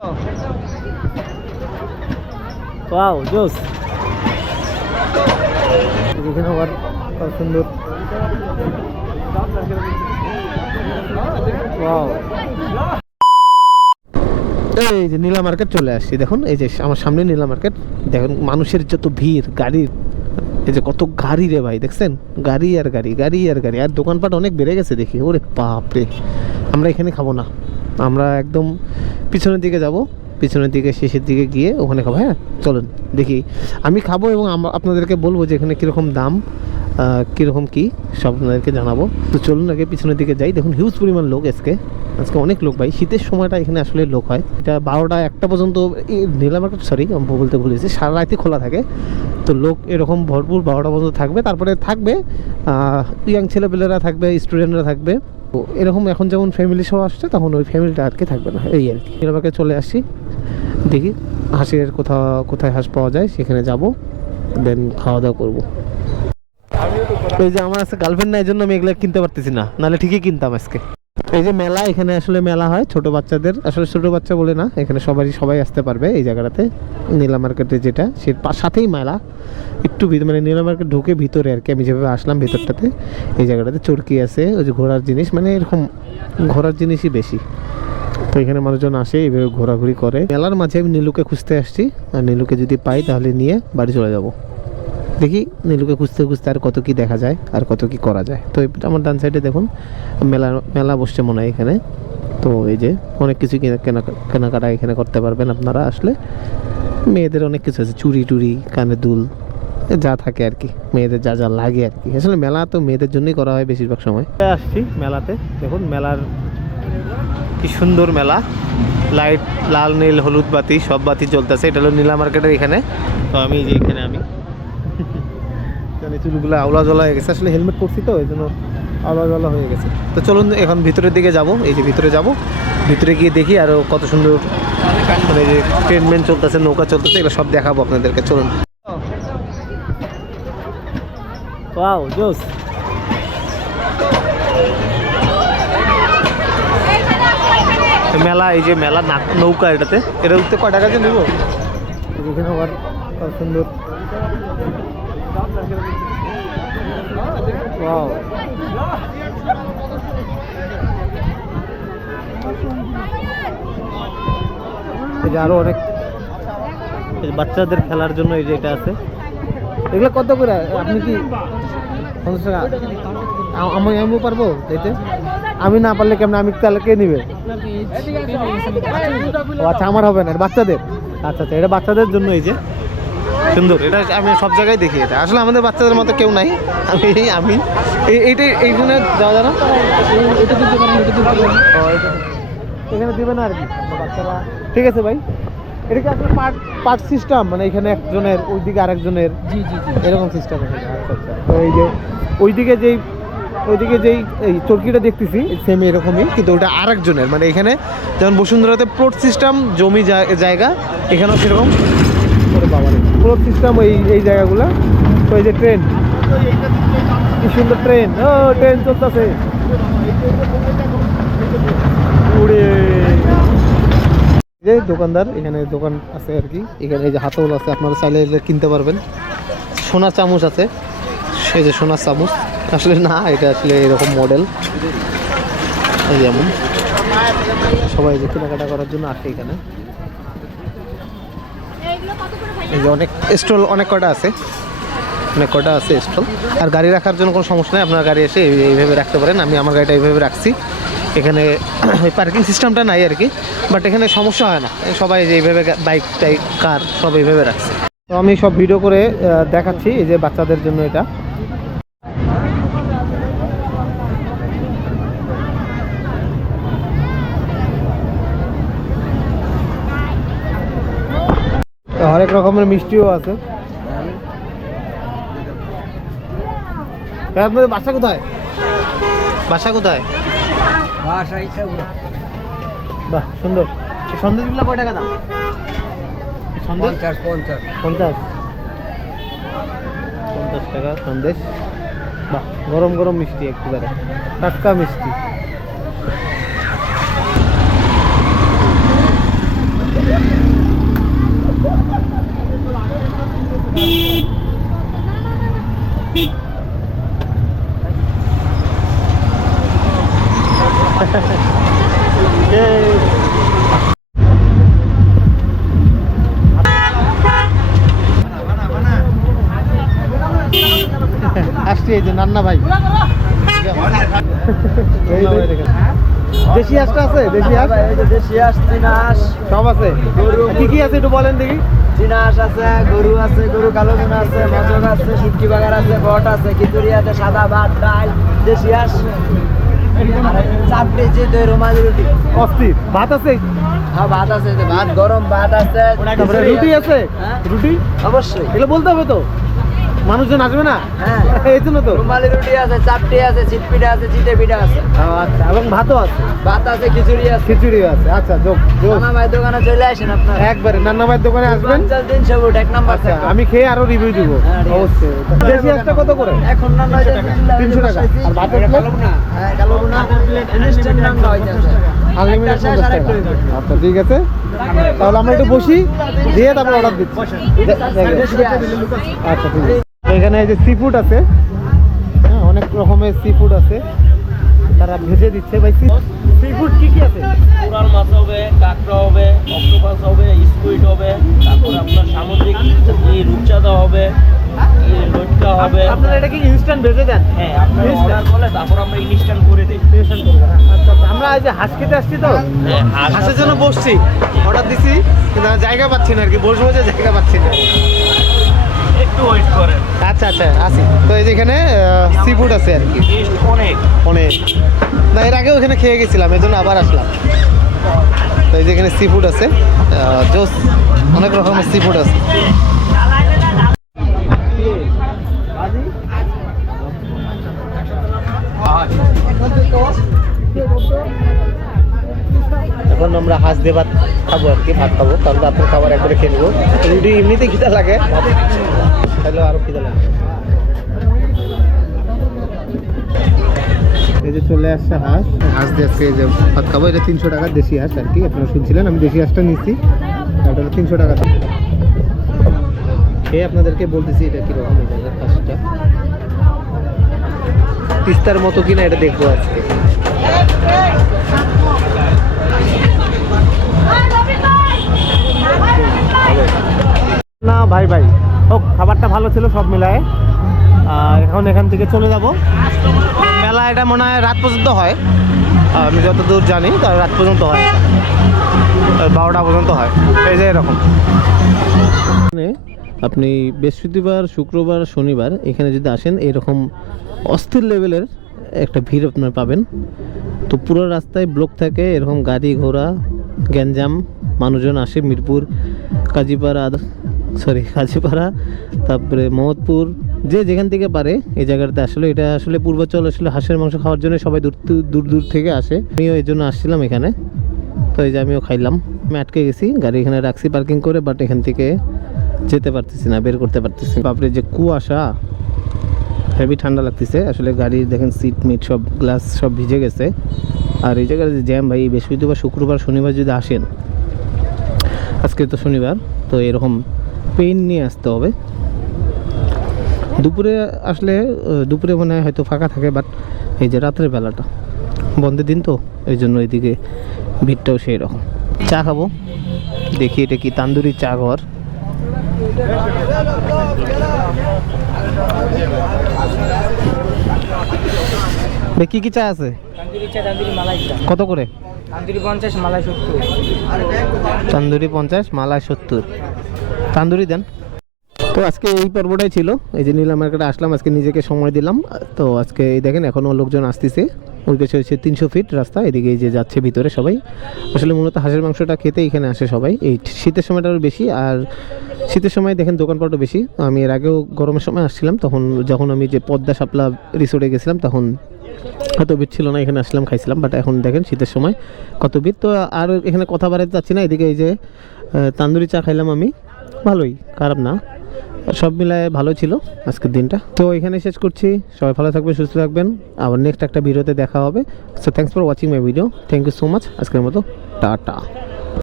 Wow এই যে নীলা market চলে আসছি, দেখুন, এই যে আমার সামনে নীলা মার্কেট। দেখুন, মানুষের যত ভিড়, গাড়ির, এই যে কত গাড়ি রে ভাই, দেখছেন? গাড়ি আর গাড়ি গাড়ি আর গাড়ি। আর দোকানপাট অনেক বেড়ে গেছে দেখি, ওরে বাপরে। আমরা এখানে খাব না। আমরা একদম পিছনের দিকে যাব, পিছনের দিকে, শেষের দিকে গিয়ে ওখানে খাব হ্যাঁ? চলুন, দেখি। আমি খাব এবং আপনাদেরকে বলব যে এখানে কীরকম দাম কীরকম কী, সব আপনাদেরকে জানাব। তো চলুন আগে পিছনের দিকে যাই। দেখুন হিউজ পরিমাণ লোক আজকে। আজকে অনেক লোক, ভাই। শীতের সময়টা এখানে আসলে লোক হয়। এটা বারোটা একটা পর্যন্ত নীলা মার্কেট সরি বলতে ভুলেছি সারা রাতে খোলা থাকে। তো লোক এরকম ভরপুর বারোটা পর্যন্ত থাকবে। তারপরে থাকবে ইয়াং ছেলেপেলেরা থাকবে স্টুডেন্টরা থাকবে। তো এরকম এখন যেমন ফ্যামিলি সহ আসছে, তখন ওই ফ্যামিলিটা আর কি থাকবে না। এই আর কি। এরবাকে চলে আসি, দেখি হাঁসের কোথাও, কোথায় হাঁস পাওয়া যায়, সেখানে যাব দেন খাওয়া দাওয়া করব। এই যে আমার আছে গার্লফ্রেন্ড না এই জন্য আমি এগুলো কিনতে পারতেছি না। নাহলে ঠিকই কিনতাম আজকে। এই যে মেলা, এখানে আসলে মেলা হয় ছোট বাচ্চাদের। আসলে ছোট বাচ্চা বলে না, এখানে সবারই, সবাই আসতে পারবে এই জায়গাটাতে। নীলা মার্কেটে যেটা, সে সাথেই মেলা। একটু মানে নীলা মার্কেট ঢুকে ভিতরে আর কি, আমি যেভাবে আসলাম ভিতরটাতে, এই জায়গাটাতে চরকি আছে, ওই যে ঘোরার জিনিস মানে এরকম ঘোরার জিনিসই বেশি। তো এখানে মানুষজন আসে, এইভাবে ঘোরাঘুরি করে। মেলার মাঝে আমি নীলুকে খুঁজতে আসছি, আর নীলুকে যদি পাই তাহলে নিয়ে বাড়ি চলে যাব। দেখি নীলুকে খুঁজতে খুঁজতে আর কত কি দেখা যায় আর কত কি করা যায়। তো আমার ডান সাইডে দেখুন, মেলা মেলা বসছে মনে হয় এখানে। তো এই যে অনেক কিছু কেনা- কেনা, কেনাকাটা এখানে করতে পারবেন আপনারা আসলে। মেয়েদের অনেক কিছু আছে, চুরি টুড়ি কানে দুল যা থাকে আর কি। মেয়েদের যা যা লাগে আর কি। আসলে মেলা তো মেয়েদের জন্যই করা হয় বেশিরভাগ সময়। আসছি মেলাতে। দেখুন, মেলার কি সুন্দর মেলা। লাইট, লাল, নীল, হলুদ বাতি, সব বাতি জ্বলতেছে। এটা হলো নীলা মার্কেটের এখানে। তো আমি যে এখানে আমি মানে চুলগুলো আওলা জলা হয়ে গেছে। আসলে হেলমেট পরছি তো এই জন্য আওলা জলা হয়ে গেছে। তো চলুন এখন ভিতরের দিকে যাব, এই যে ভিতরে যাব। ভিতরে গিয়ে দেখি আরও কত সুন্দর মানে যে ট্রেন মেন চলতেছে, নৌকা চলতেছে, এগুলো সব দেখাবো আপনাদেরকে, চলুন। ওয়াও জোস মেলা, এই যে মেলা, নৌকা এটাতে। এটা উঠতে কয় টাকা দিয়ে নেব? এখানে আবার সুন্দর Wow. এই যে আরও অনেক বাচ্চাদের খেলার জন্য এই যে এটা আছে। এগুলো কত করে? আপনি কি পঞ্চাশ টাকা? আমি আমিও পারব এতে আমি না পারলে কেমন? আমি তাহলে কে নিবে? আচ্ছা আমার হবে না বাচ্চাদের। আচ্ছা আচ্ছা এটা বাচ্চাদের জন্য এই যে। সুন্দর। এটা আমি সব জায়গায় দেখি এটা। আসলে আমাদের বাচ্চাদের মতো কেউ নাই। আমি আমি। এই- এইটাই এইখানে যাওয়া এটা- এখানে দিবে না আর কি। বাচ্চারা। ঠিক আছে ভাই। এটা কি আসলে পার্ট পার্ট সিস্টেম? মানে এখানে একজনের ওইদিকে আরেকজনের জি জি জি। এরকম সিস্টেম আছে। আচ্ছা আচ্ছা। তো এই যে ওইদিকে যেই ওইদিকে যেই এই চরকিটা দেখতেছি সেম এরকমই কিন্তু ওটা আরেকজনের। মানে এখানে যেমন বসুন্ধরাতে প্লট সিস্টেম জমি জায়গা এখানেও সেরকম। প্লট সিস্টেম ওই এই জায়গাগুলো। তো এই যে ট্রেন কি সুন্দর ট্রেন ও ট্রেন চলতেছে। যে দোকানদার, এখানে দোকান আছে আর কি। এখানে এই যে হাতল আছে, আপনারা চাইলে কিনতে পারবেন। সোনার চামচ আছে। সেই যে সোনার চামচ। আসলে না, এটা আসলে এরকম মডেল যেমন। সবাই যে কেনাকাটা করার জন্য আসে এখানে। এই যে অনেক স্টল, অনেক কটা আছে। অনেক কটা আছে স্টল। আর গাড়ি রাখার জন্য কোনো সমস্যা নেই, আপনার গাড়ি এসে এই- এইভাবে রাখতে পারেন। আমি আমার গাড়িটা এইভাবে রাখছি। এখানে ওই পার্কিং সিস্টেমটা নাই আর কি বাট এখানে সমস্যা হয় না। সবাই যে এইভাবে বাইক টাইক কার সব এইভাবে রাখছে। তো আমি সব ভিডিও করে দেখাচ্ছি, এই যে বাচ্চাদের জন্য এটা। হরেক রকমের মিষ্টিও আছে। আপনাদের বাসা কোথায়? বাসা কোথায়? বাহ সুন্দর। সন্দেশগুলো কয় টাকা দাম? সন্দেশ? পঞ্চাশ পঞ্চাশ। পঞ্চাশ। পঞ্চাশ টাকা সন্দেশ। বাহ গরম গরম মিষ্টি একেবারে টাটকা মিষ্টি। নান্না এই যে। দেখেন। দেশি হাঁসটা আছে? দেশি হাঁস দেশি হাঁস চীনা হাঁস সব আছে? কি কি আছে একটু বলেন দেখি। চীনা হাঁস আছে গরু আছে গরু কালো গুনা আছে মজক আছে শুটকি বাগার আছে বট আছে খিচুড়ি আছে সাদা ভাত ডাল দেশি হাঁস যে দই রুমালি রুটি। অস্থির। ভাত আছে? হ্যাঁ ভাত আছে ভাত গরম ভাত আছে। তারপরে রুটি আছে? হ্যাঁ? রুটি? অবশ্যই। এগুলো বলতে হবে তো। মানুষজন আসবে না? হ্যাঁ। এই জন্য তো। রুমালি রুটি আছে চাপটি আছে চিটপিঠা আছে চিটে পিঠা আছে। আচ্ছা এবং ভাতও আছে? ভাত আছে খিচুড়ি আছে। খিচুড়ি আছে আচ্ছা যোগ যোগ। নানা ভাই দোকানে চলে আসেন আপনার। একবারে নান্না ভাইয়ের দোকানে আসবেন? তিনশো ফুট এক নাম্বার আচ্ছা আমি খেয়ে আরও রিভিউ দিব। হ্যাঁ। অবশ্যই। দেশি হাঁসটা কত করে? এখন নান্না তিনশো টাকা। আর ভাতের প্লেট হ্যাঁ কালো হইতাছে। আনলিমিটেড একটা আরেকটা টাকা। হইবে। আচ্ছা ঠিক আছে। তাহলে আমরা একটু বসি দিয়ে তারপর অর্ডার দিচ্ছি। আচ্ছা ঠিক আছে। এখানে এই যে সি ফুড আছে। হ্যাঁ অনেক রকমের সি ফুড আছে। তারা ভেজে দিচ্ছে ভাই। সি ফুড কি কি আছে? কোরাল মাছ হবে কাঁকড়া হবে অক্টোপাস হবে স্কুইড হবে তারপর আপনার সামুদ্রিক এই রূপচাঁদা হবে এই লটকা হবে। আপনারা এটা কি ইনস্ট্যান্ট ভেজে দেন? হ্যাঁ আপনার অর্ডার করলে তারপর আমরা ইনস্ট্যান্ট করে দিই। আচ্ছা আচ্ছা। আমরা এই যে হাঁস খেতে আসছি তো? হ্যাঁ হাঁসের জন্য বসছি। অর্ডার দিছি কিন্তু আমি জায়গা পাচ্ছি না আর কি। বসবো যে জায়গা পাচ্ছি না। একটু ওয়েট করেন। আচ্ছা আচ্ছা আসি। তো এই যে এখানে সি ফুড আছে আর কি। অনেক। অনেক। না এর আগেও এখানে খেয়ে গেছিলাম এই জন্য আবার আসলাম। তো এই যে এখানে সি ফুড আছে জোস অনেক রকমের সি ফুড আছে। এখন আমরা হাঁস দিয়ে ভাত খাব আর কি ভাত খাব। কারণ রাতের খাবার একবারে খেয়ে নেব। রুটি এমনিতেই খিদা লাগে। খাইলেও আরও খিদা লাগে। এই যে চলে আসছে হাঁস। যে এটা তিনশো দেশি হাঁস আর কি, আপনারা শুনছিলেন, আমি দেশি হাঁসটা তিনশো টাকা। আপনাদেরকে বলতেছি এটা হাঁসটা। তিস্তার মতো কিনা এটা দেখব আজকে। না, ভাই ভাই। হোক, খাবারটা ভালো ছিল, সব মিলায়। এখন এখান থেকে চলে যাব। মেলা এটা মনে হয় রাত পর্যন্ত হয়। আমি যতদূর জানি, তার রাত পর্যন্ত হয় বারোটা পর্যন্ত হয়। এই যে এরকম। আপনি বৃহস্পতিবার, শুক্রবার, শনিবার এখানে যদি আসেন, এরকম অস্থির লেভেলের একটা ভিড় আপনার পাবেন। তো পুরো রাস্তায় ব্লক থাকে, এরকম গাড়ি ঘোড়া, গ্যাঞ্জাম, মানুষজন আসে, মিরপুর, কাজীপাড়া সরি, কাজীপাড়া, তারপরে মোহাম্মদপুর, যে যেখান থেকে পারে এই জায়গাটাতে আসলে, এটা আসলে পূর্বাচল আসলে হাঁসের মাংস খাওয়ার জন্য সবাই দূর দূর দূর থেকে আসে। আমিও এই জন্য আসছিলাম এখানে। তো এই যে আমিও খাইলাম। আমি আটকে গেছি, গাড়ি এখানে রাখছি পার্কিং করে বাট এখান থেকে যেতে পারতেছি না, বের করতে পারতেছি। বাপরে, যে কুয়াশা হেভি ঠান্ডা লাগতেছে। আসলে গাড়ির দেখেন সিট মিট সব গ্লাস সব ভিজে গেছে। আর এই জায়গায় যে জ্যাম ভাই, বৃহস্পতিবার, শুক্রবার, শনিবার যদি আসেন, আজকে তো শনিবার, তো এরকম পেন নিয়ে আসতে হবে। দুপুরে আসলে দুপুরে মনে হয় হয়তো ফাঁকা থাকে বাট এই যে রাতের বেলাটা বন্ধের দিন তো এই জন্য এদিকে ভিড়টাও সেই রকম চা খাব দেখি এটা কি তান্দুরি চা ঘর। কি কি চা আছে? কত করে? তান্দুরি পঞ্চাশ মালাই সত্তর। তান্দুরি পঞ্চাশ মালাই সত্তর। তান্দুরি দেন। তো আজকে এই পর্বটাই ছিল। এই যে নীলা মার্কেটে আসলাম, আজকে নিজেকে সময় দিলাম। তো আজকে এই দেখেন, এখনও লোকজন আসতেছে। ওই পাশে হচ্ছে তিনশো ফিট রাস্তা, এদিকে যে যাচ্ছে ভিতরে সবাই। আসলে মূলত হাঁসের মাংসটা খেতে এখানে আসে সবাই। এই শীতের সময়টা আরও বেশি, আর শীতের সময় দেখেন দোকানপাটও বেশি। আমি এর আগেও গরমের সময় আসছিলাম, তখন যখন আমি যে পদ্মা সাপলা রিসোর্টে গেছিলাম, তখন কত ভিড় ছিল না, এখানে আসলাম, খাইছিলাম। বাট এখন দেখেন শীতের সময় কত ভিড়। তো আর এখানে কথা বাড়াতে চাচ্ছি না, এদিকে এই যে তান্দুরি চা খাইলাম আমি। ভালোই, খারাপ না। সব মিলায় ভালো ছিল আজকের দিনটা। তো এখানে শেষ করছি। সবাই ভালো থাকবেন, সুস্থ থাকবেন। আবার নেক্সট একটা ভিডিওতে দেখা হবে। So thanks for watching my video thank you so much আজকের মতো, টাটা।